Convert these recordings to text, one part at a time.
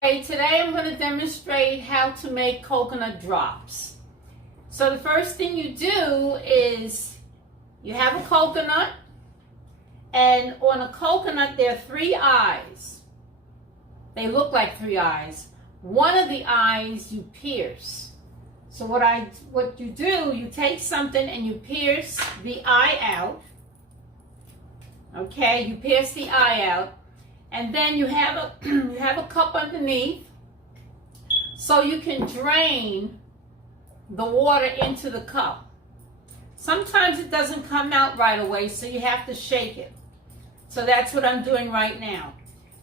Okay, today I'm going to demonstrate how to make coconut drops. So the first thing you do is you have a coconut, and on a coconut there are three eyes. They look like three eyes. One of the eyes you pierce. So what you do, you take something and you pierce the eye out. Okay, you pierce the eye out. And then you have a cup underneath, so you can drain the water into the cup. Sometimes it doesn't come out right away, so you have to shake it. So that's what I'm doing right now.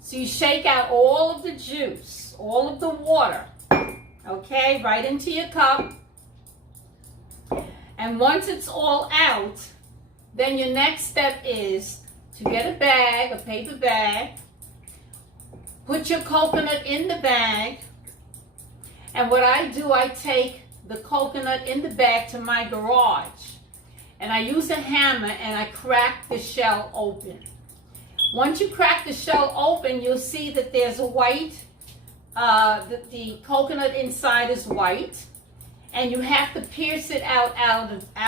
So you shake out all of the juice, all of the water, okay, right into your cup. And once it's all out, then your next step is to get a bag, a paper bag. Put your coconut in the bag, and what I do, I take the coconut in the bag to my garage, and I use a hammer and I crack the shell open. Once you crack the shell open, you'll see that there's a white, the coconut inside is white, and you have to pierce it out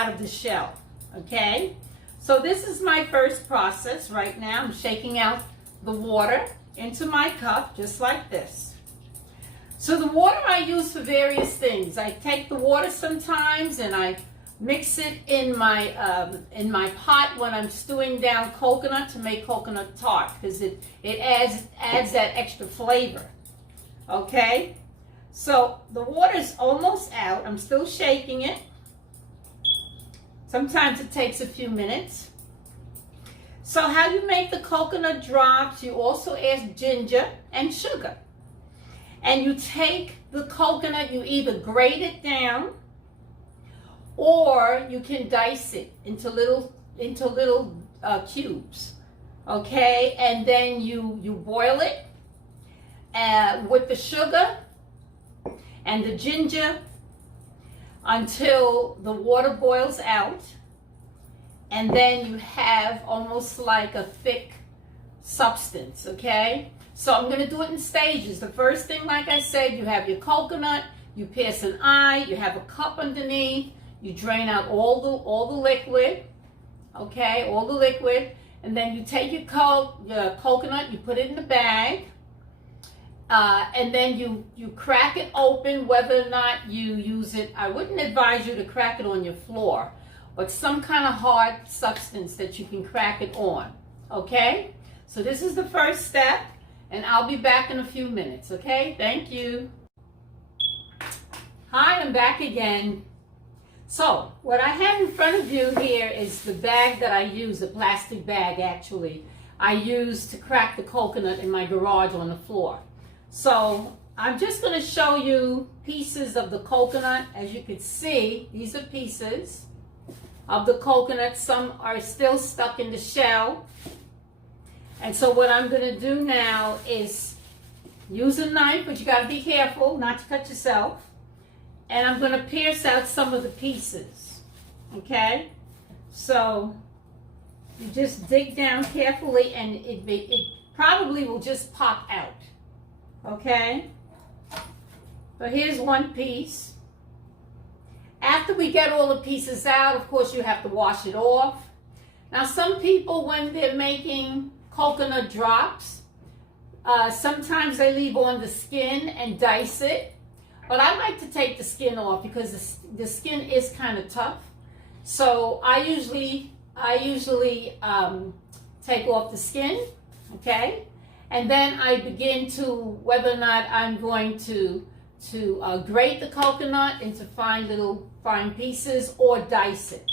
of the shell, okay? So this is my first process right now. I'm shaking out the water into my cup, just like this. So the water I use for various things. I take the water sometimes and I mix it in my pot when I'm stewing down coconut to make coconut tart, because it adds that extra flavor. Okay, so the water is almost out. I'm still shaking it. Sometimes it takes a few minutes. So how you make the coconut drops, you also add ginger and sugar. And you take the coconut, you either grate it down, or you can dice it into little cubes. Okay, and then you boil it with the sugar and the ginger until the water boils out. And then you have almost like a thick substance, okay? So I'm going to do it in stages. The first thing, like I said, you have your coconut, you pierce an eye, you have a cup underneath, you drain out all the liquid, okay, all the liquid, and then you take your coconut, you put it in the bag, and then you crack it open, whether or not you use it. I wouldn't advise you to crack it on your floor, but some kind of hard substance that you can crack it on, okay? So this is the first step, and I'll be back in a few minutes, okay? Thank you. Hi, I'm back again. So what I have in front of you here is the bag that I use, a plastic bag actually, I use to crack the coconut in my garage on the floor. So I'm just gonna show you pieces of the coconut. As you can see, these are pieces of the coconut. Some are still stuck in the shell. And so what I'm going to do now is use a knife, but you got to be careful not to cut yourself. And I'm going to pierce out some of the pieces. Okay? So you just dig down carefully, and it probably will just pop out. Okay? So here's one piece. After we get all the pieces out, of course, you have to wash it off. Now, some people, when they're making coconut drops, sometimes they leave on the skin and dice it. But I like to take the skin off because the skin is kind of tough. So I usually take off the skin, okay? And then I begin to, whether or not I'm going to grate the coconut into fine pieces or dice it.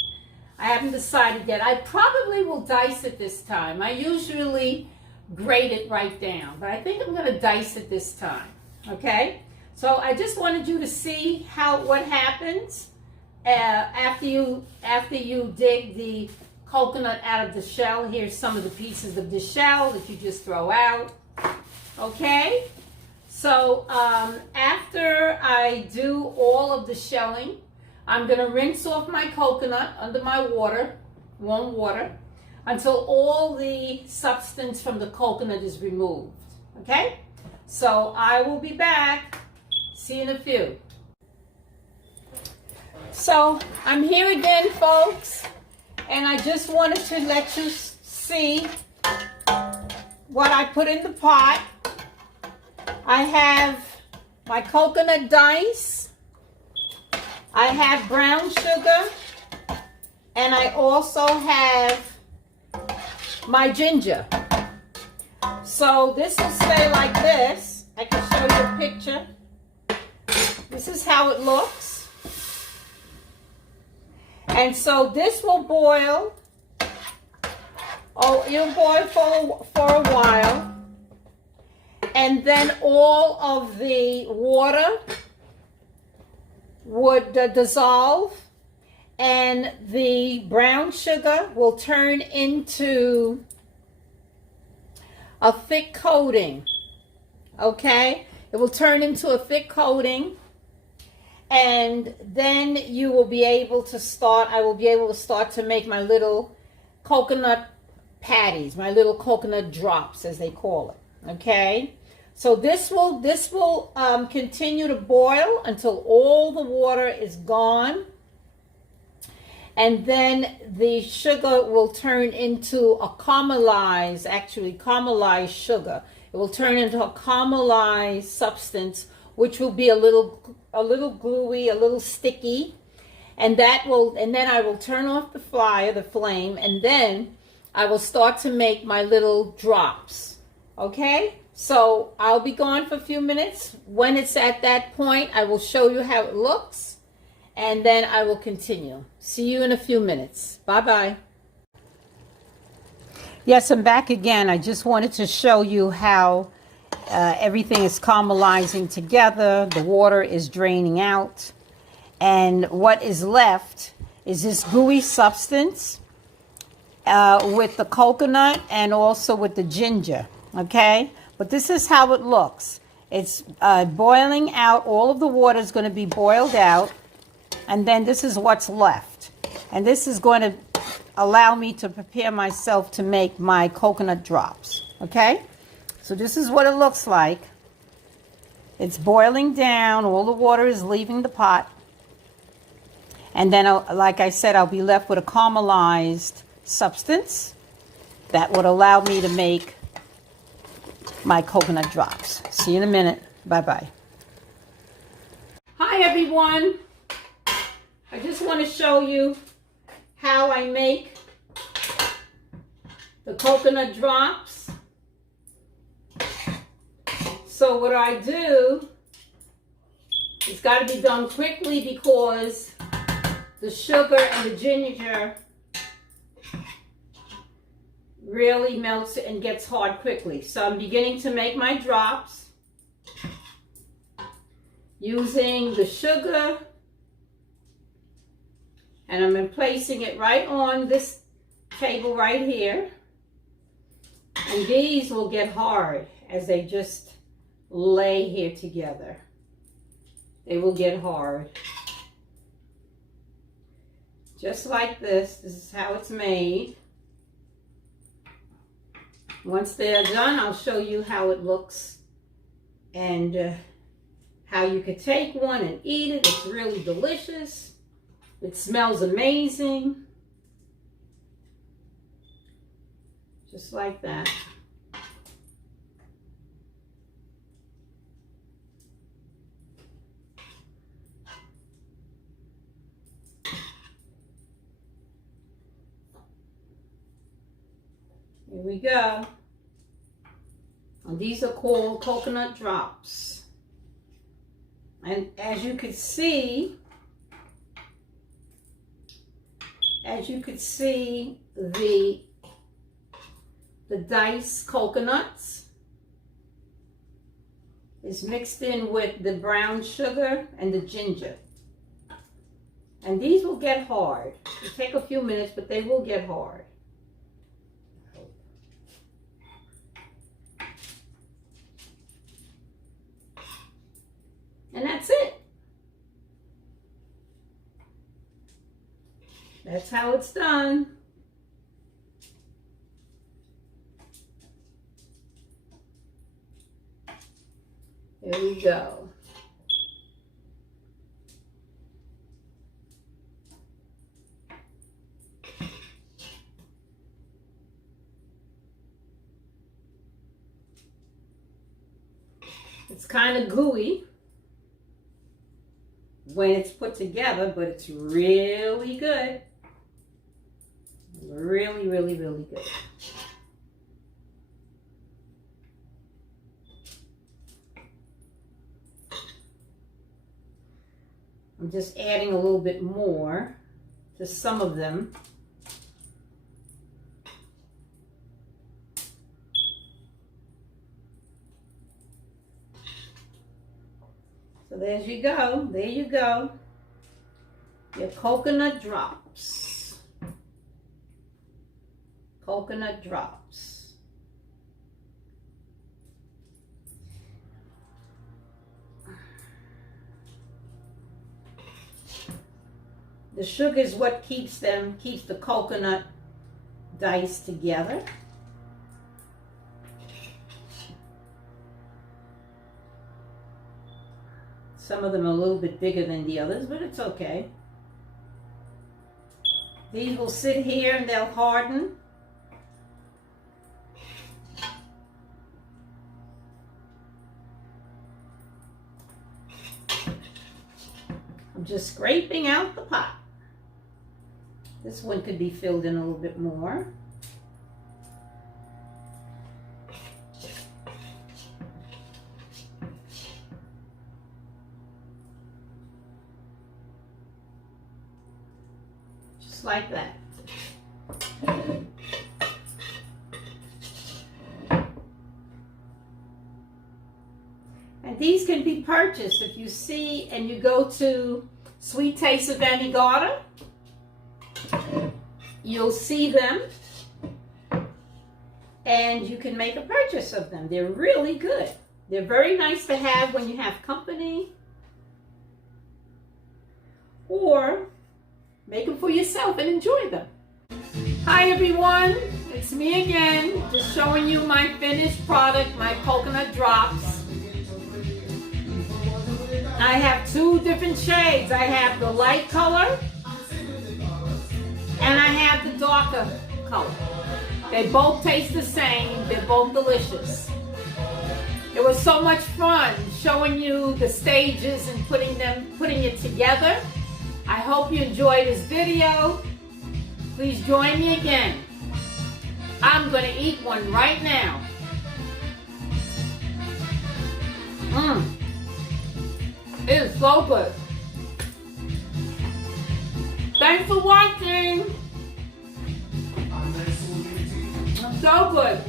I haven't decided yet. I probably will dice it this time. I usually grate it right down, but I think I'm going to dice it this time. Okay? So I just wanted you to see what happens after you dig the coconut out of the shell. Here's some of the pieces of the shell that you just throw out. Okay? So after I do all of the shelling, I'm going to rinse off my coconut under my warm water, until all the substance from the coconut is removed. Okay? So I will be back. See you in a few. So I'm here again, folks, and I just wanted to let you see what I put in the pot. I have my coconut dice, I have brown sugar, and I also have my ginger. So this will stay like this. I can show you a picture. This is how it looks. And so this will boil. Oh, it'll boil for a while. And then all of the water would dissolve, and the brown sugar will turn into a thick coating. Okay? It will turn into a thick coating, and then you will be able to start, I will be able to start to make my little coconut patties, my little coconut drops, as they call it. Okay? So this will continue to boil until all the water is gone, and then the sugar will turn into a caramelized sugar. It will turn into a caramelized substance, which will be a little gluey, a little sticky, and then I will turn off the flame, and then I will start to make my little drops. Okay? So I'll be gone for a few minutes. When it's at that point, I will show you how it looks, and then I will continue. See you in a few minutes. Bye-bye. Yes, I'm back again. I just wanted to show you how everything is caramelizing together. The water is draining out, and what is left is this gooey substance with the coconut and also with the ginger. Okay? But this is how it looks. It's boiling out. All of the water is going to be boiled out. And then this is what's left. And this is going to allow me to prepare myself to make my coconut drops. Okay? So this is what it looks like. It's boiling down. All the water is leaving the pot. And then, like I said, I'll be left with a caramelized substance that would allow me to make my coconut drops. See you in a minute. Bye-bye. Hi, everyone. I just want to show you how I make the coconut drops. So what I do, it's got to be done quickly because the sugar and the ginger really melts and gets hard quickly. So I'm beginning to make my drops using the sugar, and I'm placing it right on this table right here. And these will get hard as they just lay here together. They will get hard. Just like this. This is how it's made. Once they're done, I'll show you how it looks and how you could take one and eat it. It's really delicious. It smells amazing. Just like that. Here we go. And these are called coconut drops. And as you can see, the diced coconuts is mixed in with the brown sugar and the ginger. And these will get hard. It'll take a few minutes, but they will get hard. And that's it. That's how it's done. There we go. It's kind of gooey when it's put together, but it's really good. Really, really, really good. I'm just adding a little bit more to some of them. So there you go. There you go. Your coconut drops. Coconut drops. The sugar is what keeps the coconut dice together. Some of them are a little bit bigger than the others, but it's okay. These will sit here and they'll harden. I'm just scraping out the pot. This one could be filled in a little bit more. Just like that. And these can be purchased if you see and you go to Sweet Taste of Anegda. You'll see them and you can make a purchase of them. They're really good. They're very nice to have when you have company, or make them for yourself and enjoy them. Hi everyone, it's me again, just showing you my finished product, my coconut drops. I have two different shades. I have the light color and I have the darker color. They both taste the same. They're both delicious. It was so much fun showing you the stages and putting it together. I hope you enjoyed this video. Please join me again. I'm going to eat one right now. It is so good. Thanks for watching. It's so good.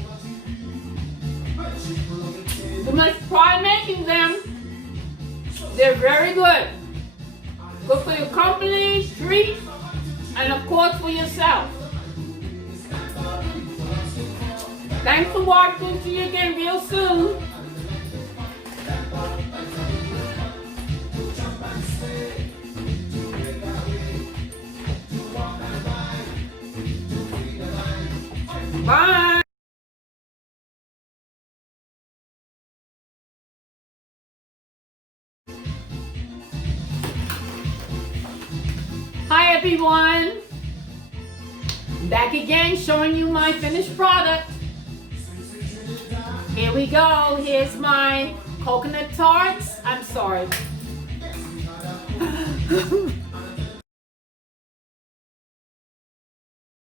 You must try making them. They're very good. Good for your company, treat, and of course for yourself. Thanks for watching. See you again real soon. Bye. Hi everyone. Back again showing you my finished product. Here we go. Here's my coconut tarts. I'm sorry.